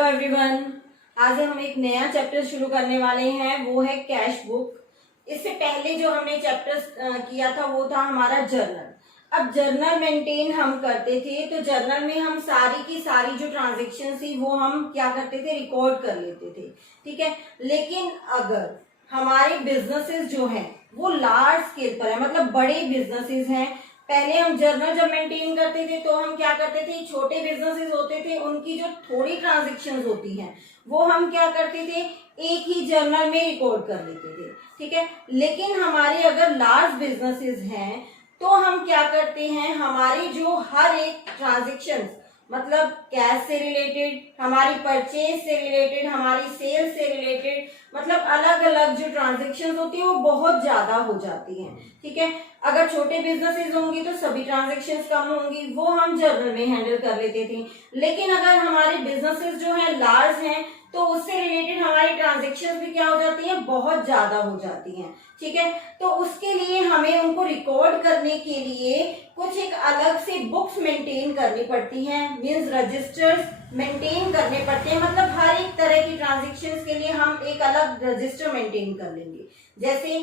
Hello everyone. आज हम एक नया चैप्टर शुरू करने वाले हैं, वो है कैश बुक। इससे पहले जो हमने चैप्टर किया था वो था हमारा जर्नल। अब जर्नल मेंटेन हम करते थे, तो जर्नल में हम सारी की सारी जो ट्रांजेक्शन थी वो हम क्या करते थे, रिकॉर्ड कर लेते थे। ठीक है, लेकिन अगर हमारे बिजनेसेस जो हैं वो लार्ज स्केल पर है, मतलब बड़े बिजनेसेस हैं, पहले हम जर्नल जब मेंटेन करते थे तो हम क्या करते थे, छोटे बिजनेसेस होते थे उनकी जो थोड़ी ट्रांजेक्शन्स होती हैं वो हम क्या करते थे, एक ही जर्नल में रिकॉर्ड कर लेते थे। ठीक है, लेकिन हमारे अगर लार्ज बिजनेसेस हैं तो हम क्या करते हैं, हमारी जो हर एक ट्रांजेक्शन्स, मतलब कैश से रिलेटेड, हमारी परचेज से रिलेटेड, हमारी सेल्स से रिलेटेड, मतलब अलग अलग जो ट्रांजेक्शन्स होती है वो बहुत ज्यादा हो जाती हैं। ठीक है, अगर छोटे बिजनेसेस होंगी तो सभी ट्रांजेक्शन्स कम होंगी, वो हम जर्नल में हैंडल कर लेते थे। लेकिन अगर हमारे बिजनेसेस जो है लार्ज हैं तो उससे रिलेटेड हमारी ट्रांजेक्शन्स भी क्या हो जाती हैं, बहुत ज्यादा हो जाती हैं। ठीक है, तो उसके लिए हमें उनको रिकॉर्ड करने के लिए कुछ एक अलग से बुक्स मेंटेन करनी पड़ती हैं, मींस रजिस्टर्स मेंटेन करने पड़ते हैं। मतलब हर एक तरह की ट्रांजेक्शन्स के लिए हम एक अलग रजिस्टर मेंटेन कर लेंगे। जैसे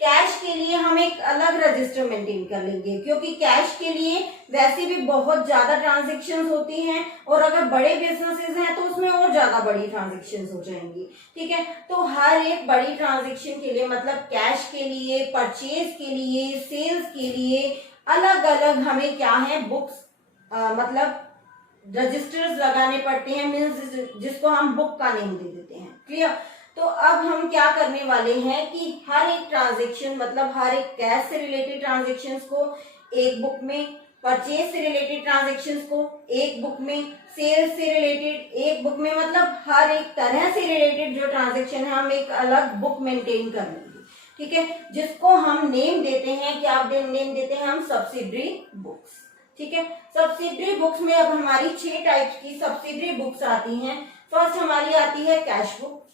कैश के लिए हम एक अलग रजिस्टर मेंटेन कर लेंगे, क्योंकि कैश के लिए वैसे भी बहुत ज्यादा ट्रांजेक्शन्स होती हैं और अगर बड़े बिजनेसेस हैं तो उसमें और ज्यादा बड़ी ट्रांजेक्शन्स हो जाएंगी। ठीक है, तो हर एक बड़ी ट्रांजेक्शन के लिए, मतलब कैश के लिए, परचेज के लिए, सेल्स के लिए अलग अलग हमें क्या है, बुक्स मतलब रजिस्टर्स लगाने पड़ते हैं, मीन्स जिसको हम बुक का नेम दे देते हैं। क्लियर? तो अब हम क्या करने वाले हैं कि हर एक ट्रांजेक्शन, मतलब हर एक कैश से रिलेटेड ट्रांजेक्शन्स को एक बुक में, परचेज से रिलेटेड ट्रांजेक्शन्स को एक बुक में, सेल्स से रिलेटेड एक बुक में, मतलब हर एक तरह से रिलेटेड जो ट्रांजेक्शन है हम एक अलग बुक मेंटेन कर लेंगे। ठीक है, जिसको हम नेम देते हैं, क्या नेम देते हैं हम, सब्सिडरी बुक्स। ठीक है, सब्सिडरी बुक्स में अब हमारी 6 टाइप्स की सब्सिडरी बुक्स आती हैं। फर्स्ट हमारी आती है कैश बुक,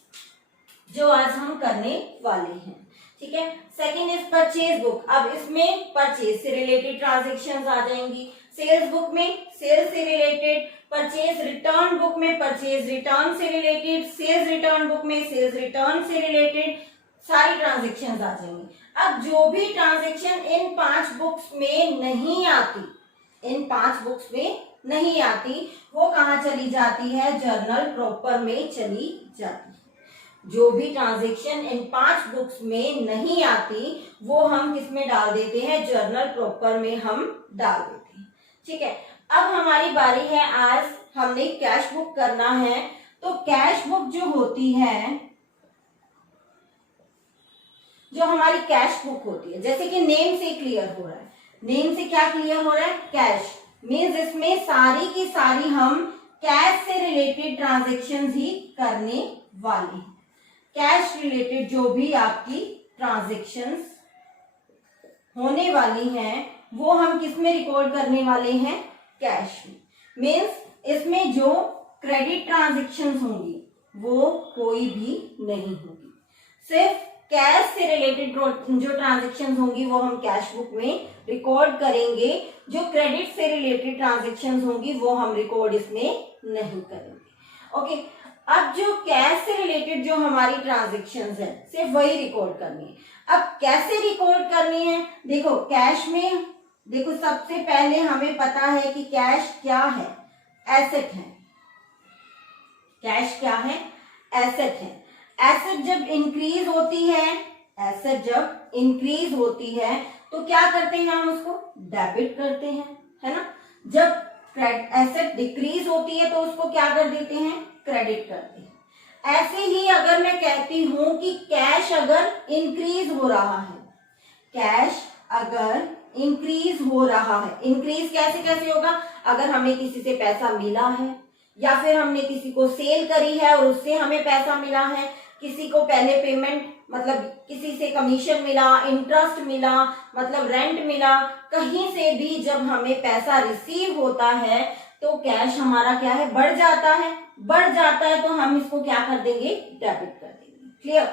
जो आज हम करने वाले हैं। ठीक है, सेकंड इज परचेज बुक। अब इसमें परचेज से रिलेटेड ट्रांजेक्शन्स आ जाएंगी। सेल्स बुक में सेल्स से रिलेटेड, परचेज रिटर्न बुक में परचेज रिटर्न से रिलेटेड, सेल्स रिटर्न बुक में सेल्स रिटर्न से रिलेटेड सारी ट्रांजेक्शन्स आ जाएंगी। अब जो भी ट्रांजेक्शन इन 5 बुक्स में नहीं आती, इन 5 बुक्स में नहीं आती, वो कहाँ चली जाती है, जर्नल प्रॉपर में चली जाती है। जो भी ट्रांजेक्शन इन 5 बुक्स में नहीं आती वो हम किस में डाल देते हैं, जर्नल प्रॉपर में हम डाल देते हैं। ठीक है, अब हमारी बारी है, आज हमने कैश बुक करना है। तो कैश बुक जो होती है, जो हमारी कैश बुक होती है, जैसे कि नेम से क्लियर हो रहा है, नेम से क्या क्लियर हो रहा है, कैश मीन्स इसमें सारी की सारी हम कैश से रिलेटेड ट्रांजेक्शन ही करने वाले हैं। कैश रिलेटेड जो भी आपकी ट्रांजेक्शन्स होने वाली हैं वो हम किस में रिकॉर्ड करने वाले हैं, कैश में। मीन्स इसमें जो क्रेडिट ट्रांजेक्शन्स होंगी वो कोई भी नहीं होगी, सिर्फ कैश से रिलेटेड जो ट्रांजेक्शन्स होंगी वो हम कैश बुक में रिकॉर्ड करेंगे। जो क्रेडिट से रिलेटेड ट्रांजेक्शन्स होंगी वो हम रिकॉर्ड इसमें नहीं करेंगे। ओके, अब जो कैश से रिलेटेड जो हमारी ट्रांजेक्शन्स है सिर्फ वही रिकॉर्ड करनी है। अब कैसे रिकॉर्ड करनी है, देखो कैश में, देखो सबसे पहले हमें पता है कि कैश क्या है, एसेट है। कैश क्या है, एसेट है। एसेट जब इंक्रीज होती है, एसेट जब इंक्रीज होती है तो क्या करते हैं, हम उसको डेबिट करते हैं, है ना। जब एसेट डिक्रीज होती है तो उसको क्या कर देते हैं, क्रेडिट करते हैं। ऐसे ही अगर मैं कहती हूं कि कैश अगर इंक्रीज हो रहा है, कैश अगर इंक्रीज हो रहा है, इंक्रीज कैसे कैसे होगा, अगर हमें किसी से पैसा मिला है या फिर हमने किसी को सेल करी है और उससे हमें पैसा मिला है, किसी को पहले पेमेंट, मतलब किसी से कमीशन मिला, इंटरेस्ट मिला, मतलब रेंट मिला, कहीं से भी जब हमें पैसा रिसीव होता है तो कैश हमारा क्या है, बढ़ जाता है। बढ़ जाता है तो हम इसको क्या कर देंगे, डेबिट कर देंगे। क्लियर?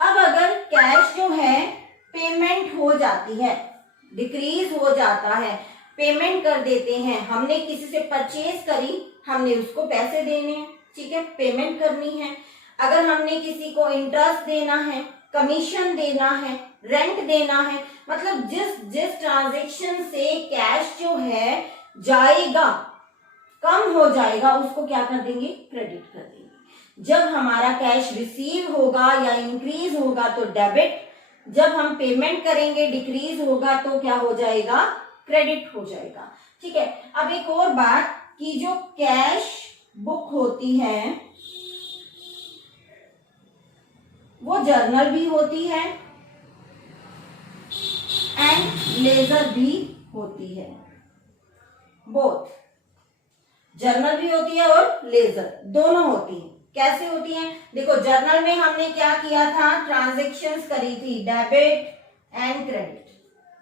अब अगर कैश जो है पेमेंट हो जाती है, डिक्रीज हो जाता है, पेमेंट कर देते हैं, हमने किसी से परचेज करी, हमने उसको पैसे देने हैं, ठीक है, पेमेंट करनी है। अगर हमने किसी को इंटरेस्ट देना है, कमीशन देना है, रेंट देना है, मतलब जिस जिस ट्रांजेक्शन से कैश जो है जाएगा, कम हो जाएगा, उसको क्या कर देंगे, क्रेडिट कर देंगे। जब हमारा कैश रिसीव होगा या इंक्रीज होगा तो डेबिट, जब हम पेमेंट करेंगे डिक्रीज होगा तो क्या हो जाएगा, क्रेडिट हो जाएगा। ठीक है, अब एक और बात कि जो कैश बुक होती है वो जर्नल भी होती है एंड लेजर भी होती है। बोथ, जर्नल भी होती है और लेजर दोनों होती है। कैसे होती है, देखो जर्नल में हमने क्या किया था, ट्रांजैक्शंस करी थी, डेबिट एंड क्रेडिट।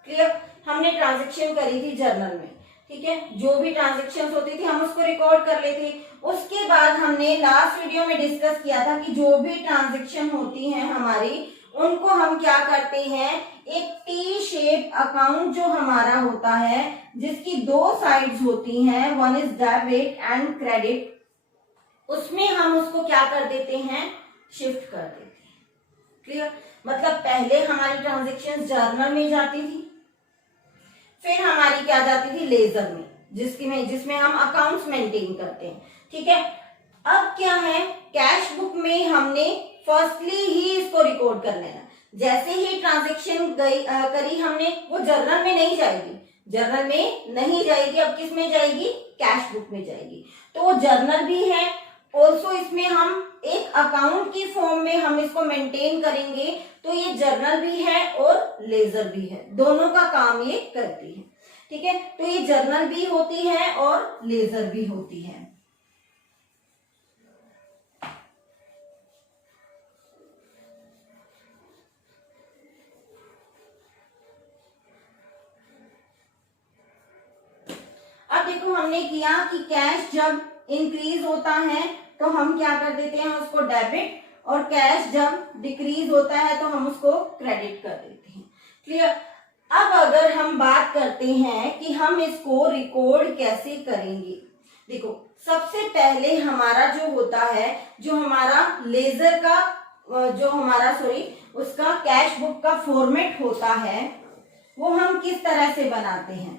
क्लियर, हमने ट्रांजैक्शन करी थी जर्नल में। ठीक है, जो भी ट्रांजैक्शंस होती थी हम उसको रिकॉर्ड कर लेते। उसके बाद हमने लास्ट वीडियो में डिस्कस किया था कि जो भी ट्रांजैक्शन होती हैं हमारी, उनको हम क्या करते हैं, एक टी शेप अकाउंट जो हमारा होता है जिसकी दो साइड्स होती हैं, one is debit and credit, उसमें हम उसको क्या कर देते हैं, शिफ्ट कर देते हैं। क्लियर, मतलब पहले हमारी ट्रांजैक्शंस जर्नल में जाती थी, फिर हमारी क्या जाती थी, लेजर में, जिसमें हम अकाउंट्स मेंटेन करते हैं। ठीक है, अब क्या है, कैश बुक में हमने फर्स्टली ही इसको रिकॉर्ड कर लेना। जैसे ही ट्रांजैक्शन करी हमने, वो जर्नल में नहीं जाएगी, जर्नल में नहीं जाएगी, अब किस में जाएगी, कैश बुक में जाएगी। तो वो जर्नल भी है, ऑल्सो इसमें हम एक अकाउंट की फॉर्म में हम इसको मेंटेन करेंगे, तो ये जर्नल भी है और लेजर भी है, दोनों का काम ये करती है। ठीक है, तो ये जर्नल भी होती है और लेजर भी होती है। अब देखो हमने किया कि कैश जब इंक्रीज होता है तो हम क्या कर देते हैं, उसको डेबिट, और कैश जब डिक्रीज होता है तो हम उसको क्रेडिट कर देते हैं। क्लियर, अब अगर हम बात करते हैं कि हम इसको रिकॉर्ड कैसे करेंगे, देखो सबसे पहले हमारा जो होता है, जो हमारा लेजर का उसका कैश बुक का फॉर्मेट होता है, वो हम किस तरह से बनाते हैं।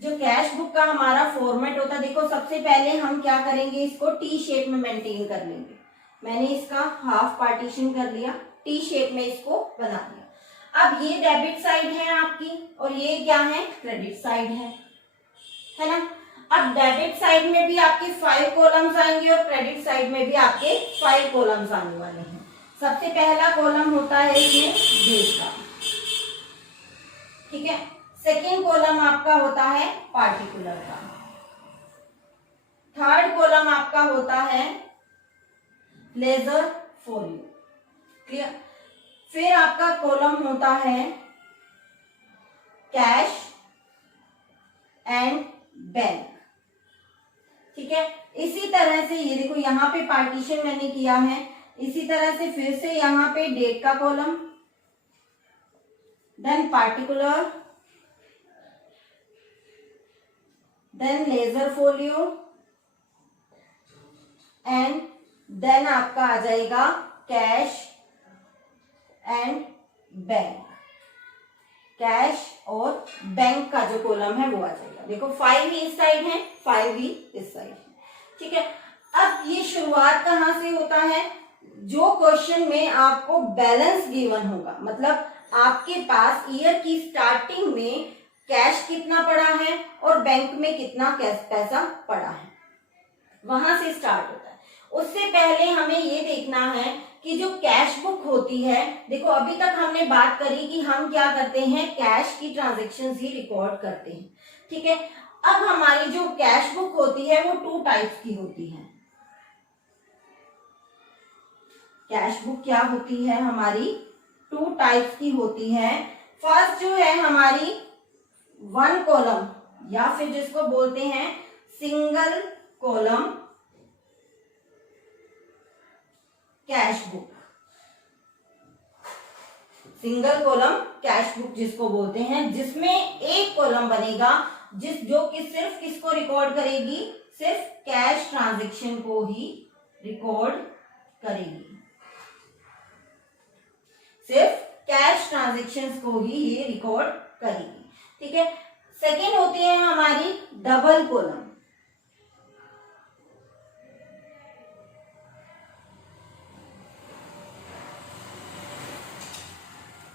जो कैश बुक का हमारा फॉर्मेट होता है, देखो सबसे पहले हम क्या करेंगे, इसको टी शेप में मेंटेन कर लेंगे। मैंने इसका हाफ पार्टीशन कर लिया, टी शेप में इसको बना दिया। अब ये डेबिट साइड है आपकी और ये क्या है, क्रेडिट साइड है ना। अब डेबिट साइड में भी आपके 5 कॉलम्स आएंगे और क्रेडिट साइड में भी आपके 5 कॉलम्स आने वाले हैं। सबसे पहला कॉलम होता है इसमें डेट का, ठीक है। सेकेंड कॉलम आपका होता है पार्टिकुलर का, थर्ड कॉलम आपका होता है लेजर फॉर यू। क्लियर, फिर आपका कॉलम होता है कैश एंड बैंक। ठीक है, इसी तरह से ये देखो यहां पे पार्टीशन मैंने किया है, इसी तरह से फिर से यहां पे डेट का column, then particular, then ledger folio and then आपका आ जाएगा कैश एंड बैंक। कैश और बैंक का जो कॉलम है वो आ जाएगा। देखो 5 ही इस साइड है, 5 ही इस साइड है। ठीक है, अब ये शुरुआत कहां से होता है, जो क्वेश्चन में आपको बैलेंस गिवन होगा, मतलब आपके पास ईयर की स्टार्टिंग में कैश कितना पड़ा है और बैंक में कितना पैसा पड़ा है, वहां से स्टार्ट होता है। उससे पहले हमें ये देखना है कि जो कैश बुक होती है, देखो अभी तक हमने बात करी कि हम क्या करते हैं, कैश की ट्रांजैक्शंस ही रिकॉर्ड करते हैं। ठीक है, अब हमारी जो कैश बुक होती है वो 2 टाइप्स की होती है। कैश बुक क्या होती है हमारी, 2 टाइप्स की होती है। फर्स्ट जो है हमारी 1 कॉलम या फिर जिसको बोलते हैं single column cash book, single column cash book जिसको बोलते हैं, जिसमें एक कॉलम बनेगा सिर्फ किसको रिकॉर्ड करेगी, सिर्फ कैश ट्रांजैक्शन को ही रिकॉर्ड करेगी, सिर्फ कैश ट्रांजैक्शंस को ही ये रिकॉर्ड करेगी। ठीक है। सेकेंड होती है हमारी डबल कॉलम।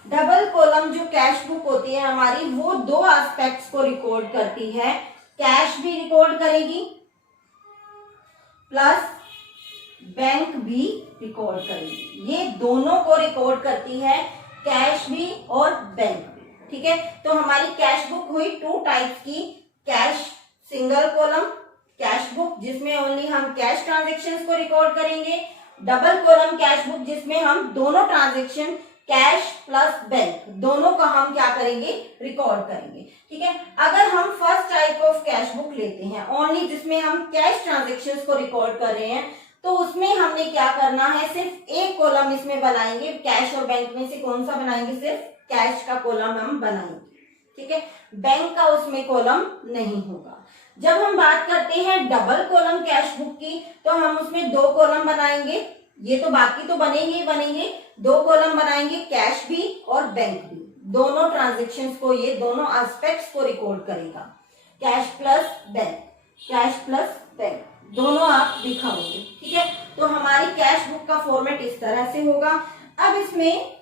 डबल कॉलम जो कैश बुक होती है हमारी, वो दो एस्पेक्ट्स को रिकॉर्ड करती है, कैश भी रिकॉर्ड करेगी प्लस बैंक भी रिकॉर्ड करेगी। ये दोनों को रिकॉर्ड करती है, कैश भी और बैंक भी। ठीक है। तो हमारी कैश बुक हुई टू टाइप्स की, cash single column cash book जिसमें ओनली हम कैश ट्रांजेक्शन्स को रिकॉर्ड करेंगे, डबल कॉलम कैश बुक जिसमें हम दोनों ट्रांजेक्शन कैश प्लस बैंक दोनों का हम क्या करेंगे, रिकॉर्ड करेंगे। ठीक है। अगर हम first type of cash book लेते हैं ओनली जिसमें हम कैश ट्रांजेक्शन्स को रिकॉर्ड कर रहे हैं, तो उसमें हमने क्या करना है, सिर्फ एक कॉलम इसमें बनाएंगे, कैश और बैंक में से कौन सा बनाएंगे, सिर्फ कैश का कॉलम हम बनाएंगे। ठीक है। बैंक का उसमें कॉलम नहीं होगा। जब हम बात करते हैं डबल कॉलम कैश बुक की, तो हम उसमें दो कॉलम बनाएंगे, ये तो बाकी तो बनेंगे ही बनेंगे, दो कॉलम बनाएंगे, कैश भी और बैंक भी, दोनों ट्रांजेक्शन्स को, ये दोनों एस्पेक्ट्स को रिकॉर्ड करेगा, cash plus bank, cash plus bank दोनों आप दिखाओगे। ठीक है। तो हमारी कैश बुक का फॉर्मेट इस तरह से होगा। अब इसमें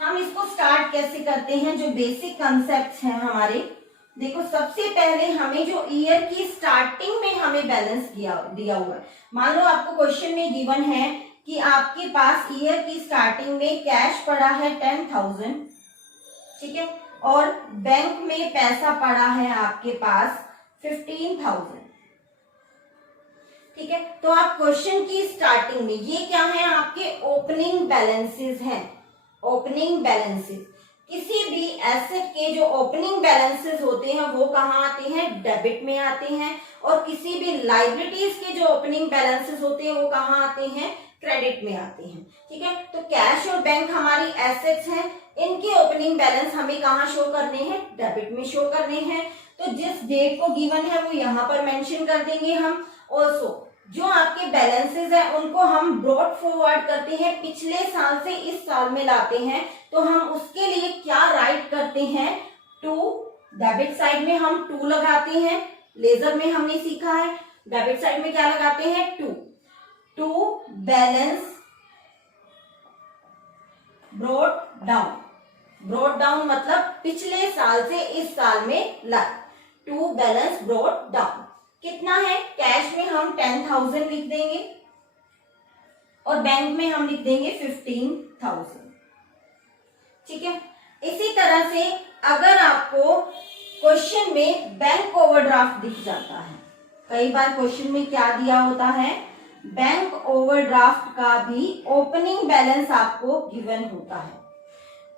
हम इसको स्टार्ट कैसे करते हैं, जो बेसिक कंसेप्ट हैं हमारे, देखो सबसे पहले हमें जो ईयर की स्टार्टिंग में हमें बैलेंस दिया हुआ है, मान लो आपको क्वेश्चन में गिवन है कि आपके पास ईयर की स्टार्टिंग में कैश पड़ा है 10,000, ठीक है, और बैंक में पैसा पड़ा है आपके पास 15,000। ठीक है। तो आप क्वेश्चन की स्टार्टिंग में, ये क्या है, आपके ओपनिंग बैलेंसेस हैं, ओपनिंग बैलेंसेस। किसी भी एसेट के जो ओपनिंग बैलेंसेस होते हैं वो कहाँ आते हैं, डेबिट में आते हैं, और किसी भी लाइबिलिटीज के जो ओपनिंग बैलेंसेस होते हैं वो कहाँ आते हैं, क्रेडिट में आते हैं। ठीक है। तो कैश और बैंक हमारी एसेट्स हैं, इनके ओपनिंग बैलेंस हमें कहाँ शो करने हैं, डेबिट में शो करने हैं। तो जिस डेट को गिवन है वो यहाँ पर मेंशन कर देंगे हम। ऑल्सो जो आपके बैलेंसेस हैं उनको हम ब्रॉड फॉरवर्ड करते हैं, पिछले साल से इस साल में लाते हैं, तो हम उसके लिए क्या राइट करते हैं, टू, डेबिट साइड में हम टू लगाते हैं, लेजर में हमने सीखा है, डेबिट साइड में क्या लगाते हैं, to, to balance brought down, brought down मतलब पिछले साल से इस साल में ला, टू बैलेंस ब्रॉड डाउन। कितना है, कैश में हम 10,000 लिख देंगे और बैंक में हम लिख देंगे 15,000। ठीक है। इसी तरह से अगर आपको क्वेश्चन में बैंक ओवरड्राफ्ट दिख जाता है, कई बार क्वेश्चन में क्या दिया होता है, बैंक ओवरड्राफ्ट का भी ओपनिंग बैलेंस आपको गिवन होता है।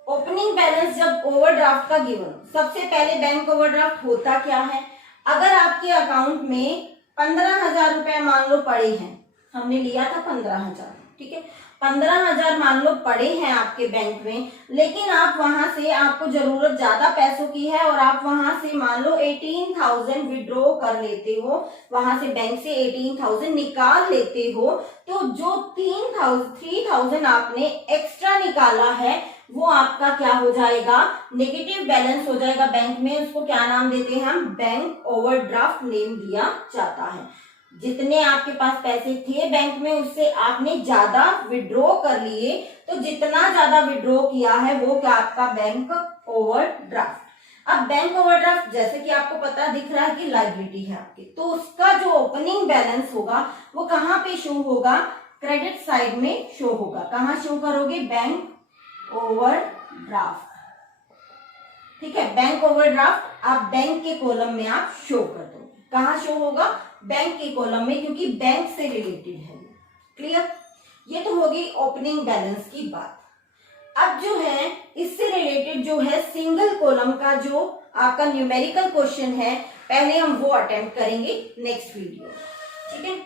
ओपनिंग बैलेंस जब ओवरड्राफ्ट का गिवन, सबसे पहले बैंक ओवरड्राफ्ट होता क्या है, अगर आपके अकाउंट में 15,000 रुपए मान लो पड़े हैं, हमने लिया था 15,000, ठीक है, 15,000 मान लो पड़े हैं आपके बैंक में, लेकिन आप वहां से, आपको जरूरत ज्यादा पैसों की है और आप वहां से मान लो 18,000 विड्रॉ कर लेते हो, वहां से बैंक से 18,000 निकाल लेते हो, तो जो 3,000 आपने एक्स्ट्रा निकाला है वो आपका क्या हो जाएगा, नेगेटिव बैलेंस हो जाएगा बैंक में। उसको क्या नाम देते हैं हम, बैंक ओवरड्राफ्ट नेम दिया जाता है। जितने आपके पास पैसे थे बैंक में उससे आपने ज्यादा विड्रॉ कर लिए, तो जितना ज्यादा विड्रॉ किया है वो क्या आपका बैंक ओवरड्राफ्ट। अब बैंक ओवरड्राफ्ट जैसे कि आपको पता दिख रहा है कि लायबिलिटी है आपकी, तो उसका जो ओपनिंग बैलेंस होगा वो कहाँ पे शो होगा, क्रेडिट साइड में शो होगा। कहाँ शो करोगे, बैंक ओवरड्राफ्ट। ठीक है, बैंक ओवरड्राफ्ट आप बैंक के कॉलम में आप शो कर दो। कहाँ शो होगा, बैंक के कॉलम में, क्योंकि बैंक से रिलेटेड है। क्लियर, ये तो होगी ओपनिंग बैलेंस की बात। अब जो है इससे रिलेटेड जो है सिंगल कॉलम का जो आपका न्यूमेरिकल क्वेश्चन है, पहले हम वो अटेम्प्ट करेंगे नेक्स्ट वीडियो। ठीक है।